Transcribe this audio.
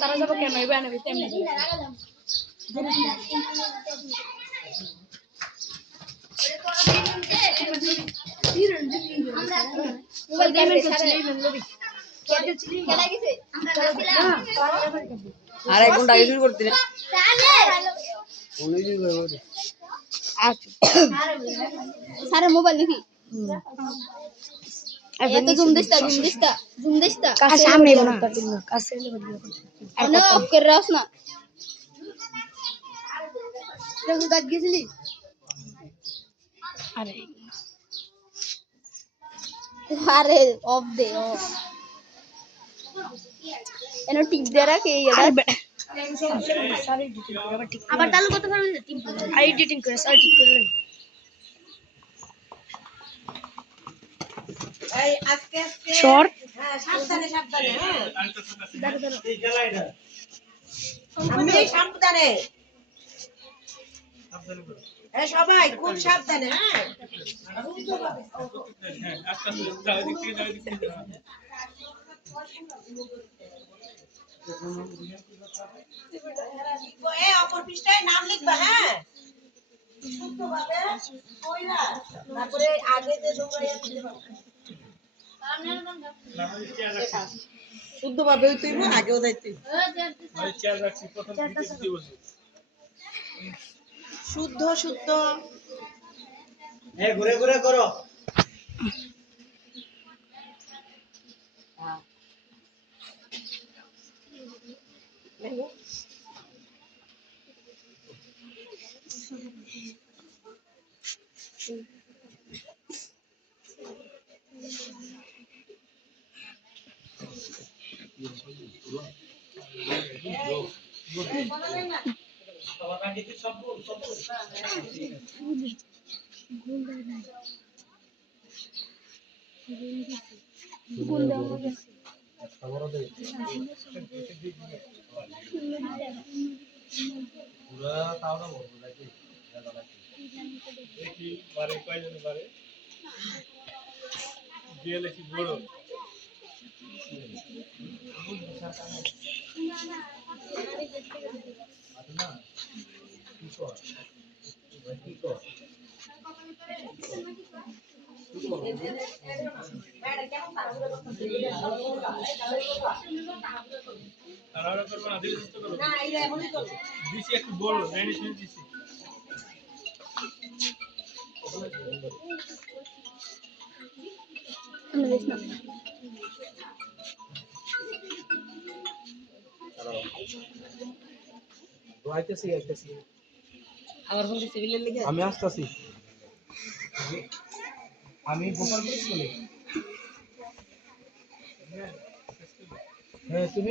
তারা যাবো কেন এবার আনবি তেমনি আর 1 ঘন্টা আগে শুরু করতে না সারা মোবাইল দেখি এত জুম দিস্তা সামনে না কাছে না অফ করে রাখ না তুই গাছ গেছিলি আরে আরে অফ দে অফ এনো টিক দে রাখে এটা আবার চালু করতে পারবেন না টিক এডিটিং করে সাইড ঠিক করে এই আজকে শর্ট হ্যাঁ সাবধানে হ্যাঁ আমি সাবধানে এই সবাই খুব সাবধানে হ্যাঁ এই অপর পৃষ্ঠায় নাম লিখবা হ্যাঁ শুদ্ধভাবে কইরা তারপরে আগে যে দৌড়াইয়া দিতে হবে শুদ্ধভাবে তুই আগেও যাইতে শুদ্ধ শুদ্ধ ঘুরে ঘুরে করো আমি আসতেছি আমি গোপালপুর চলে হ্যাঁ তুমি